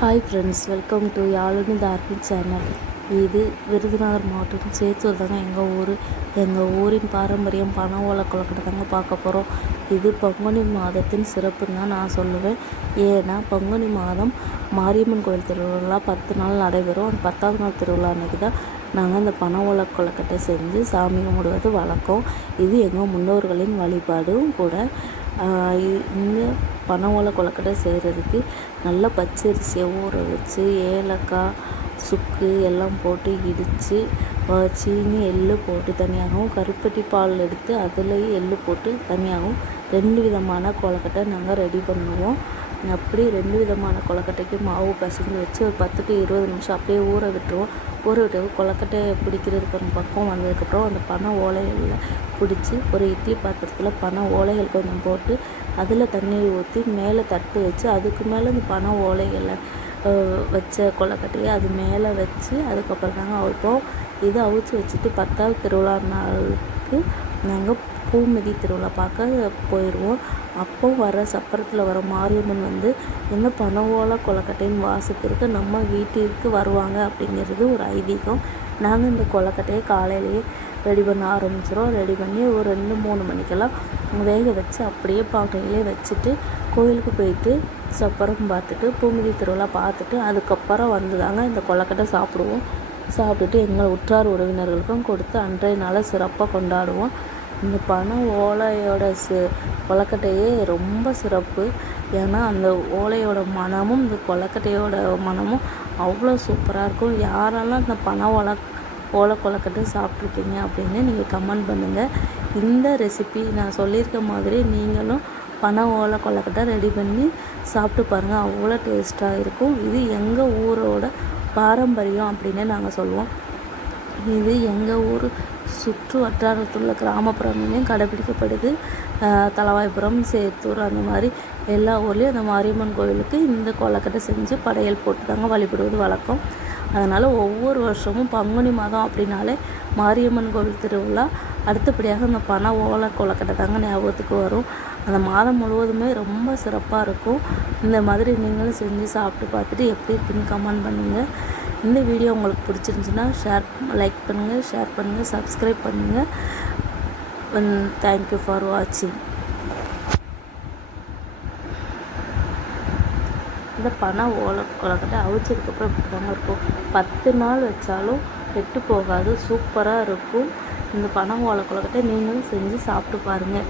Hi friends welcome to Yazhini Dharmik channel இது விருதுநகர் மாவட்டம் சேத்தூர் தாங்க எங்கள் ஊர். எங்கள் ஊரின் பாரம்பரியம் பண ஓலை தாங்க பார்க்க போகிறோம் இது பங்குனி மாதத்தின் சிறப்புன்னு தான் நான் சொல்லுவேன். ஏன்னா பங்குனி மாதம் மாரியம்மன் கோயில் திருவிழா பத்து நாள் நடைபெறும். அந்த பத்தாவது நாள் திருவிழா அன்றைக்கி தான் நாங்கள் இந்த பண ஓலை செஞ்சு சாமி கும்பிடுவது வழக்கம். இது எங்கள் முன்னோர்களின் வழிபாடும் கூட. இந்த பனை ஓலை கொழுக்கட்டை செய்கிறதுக்கு நல்லா பச்சரிசியை ஊற வச்சு ஏலக்காய் சுக்கு எல்லாம் போட்டு இடித்து சீனி எள்ளு போட்டு தனியாகவும் கருப்பட்டி பால் எடுத்து அதுலேயும் எள்ளு போட்டு தனியாகவும் ரெண்டு விதமான கொழுக்கட்டை நாங்கள் ரெடி பண்ணுவோம். அப்படி ரெண்டு விதமான கொழுக்கட்டைக்கு மாவு பிசைஞ்சு வச்சு ஒரு பத்து டு இருபது நிமிஷம் அப்படியே ஊற விட்டுருவோம். ஊற விட்டு கொழுக்கட்டையை பிடிக்கிறதுக்கு ஒரு பக்கம் வந்ததுக்கப்புறம் அந்த பனை ஓலைகளில் பிடிச்சி ஒரு இட்லி பாத்திரத்தில் பனை ஓலைகள் கொஞ்சம் போட்டு அதில் தண்ணீர் ஊற்றி மேலே தட்டு வச்சு அதுக்கு மேலே இந்த பனை ஓலைகளை வச்ச கொழுக்கட்டையை அது மேலே வச்சு அதுக்கப்புறம் தாங்க அவுப்போம். இதை அவிச்சு வச்சுட்டு பத்தாவது திருவிழா நாளுக்கு நாங்கள் பூமிதி திருவிழா பார்க்க போயிடுவோம் அப்போ வர சப்பரத்தில் வர மாரியம்மன் வந்து இந்த பனவோல கொலக்கட்டையின் வாசத்திற்கு நம்ம வீட்டிற்கு வருவாங்க அப்படிங்கிறது ஒரு ஐதீகம். நாங்கள் இந்த கொலக்கட்டையை காலையிலேயே ரெடி பண்ண ஆரம்பிச்சிடும் ரெடி பண்ணி ஒரு ரெண்டு மூணு மணிக்கெல்லாம் வேக வச்சு அப்படியே பாக்கையிலே வச்சுட்டு கோயிலுக்கு போயிட்டு சப்பரம் பார்த்துட்டு பூமிதி திருவிழா பார்த்துட்டு அதுக்கப்புறம் வந்து தாங்க இந்த கொழுக்கட்டை சாப்பிடுவோம். சாப்பிட்டுட்டு எங்கள் உற்றார் உறவினர்களுக்கும் கொடுத்து அன்றைய நாளை சிறப்பாக கொண்டாடுவோம். இந்த பனை ஓலையோட சி கொழுக்கட்டையே ரொம்ப சிறப்பு. ஏன்னா அந்த ஓலையோட மணமும் இந்த கொழுக்கட்டையோட மணமும் அவ்வளோ சூப்பராக இருக்கும். யாரெல்லாம் இந்த பனை ஓலை ஓலை கொழுக்கட்டை சாப்பிட்ருக்கீங்க அப்படின்னு நீங்கள் கமெண்ட் பண்ணுங்கள் இந்த ரெசிபி நான் சொல்லியிருக்க மாதிரி நீங்களும் பனை ஓலை கொழுக்கட்டை ரெடி பண்ணி சாப்பிட்டு பாருங்கள் அவ்வளோ டேஸ்ட்டாக இருக்கும். இது எங்கள் ஊரோட பாரம்பரியம் அப்படின்னு நாங்கள் சொல்லுவோம். இது எங்கள் ஊர் சுற்று வட்டாரத்தில் உள்ள கிராமப்புறங்களையும் கடைபிடிக்கப்படுது தலவாய்புரம் சேத்தூர் அந்த மாதிரி எல்லா ஊர்லேயும் அந்த மாரியம்மன் கோவிலுக்கு இந்த கொலக்கட்டை செஞ்சு படையல் போட்டு தாங்க வழிபடுவது வழக்கம். அதனால் ஒவ்வொரு வருஷமும் பங்குனி மாதம் அப்படின்னாலே மாரியம்மன் கோவில் திருவிழா அடுத்தபடியாக அந்த பனை ஓலை கொழுக்கட்டை தாங்க ஞாபகத்துக்கு வரும். அந்த மாதம் முழுவதுமே ரொம்ப சிறப்பாக இருக்கும். இந்த மாதிரி நீங்களும் செஞ்சு சாப்பிட்டு பார்த்துட்டு எப்படி இருக்குன்னு கமெண்ட் பண்ணுங்கள் இந்த வீடியோ உங்களுக்கு பிடிச்சிருந்துச்சுன்னா ஷேர் லைக் பண்ணுங்கள் ஷேர் பண்ணுங்கள் சப்ஸ்கிரைப் பண்ணுங்கள் தேங்க்யூ ஃபார் வாட்சிங் இந்த பணம் ஓலை கொலக்கட்டை அவிச்சதுக்கப்புறம் இப்படி தாங்க இருக்கும். பத்து நாள் வச்சாலும் கெட்டு போகாது சூப்பராக இருக்கும். இந்த பணம் ஓலை கொலக்கட்டை நீங்களும் செஞ்சு சாப்பிட்டு பாருங்கள்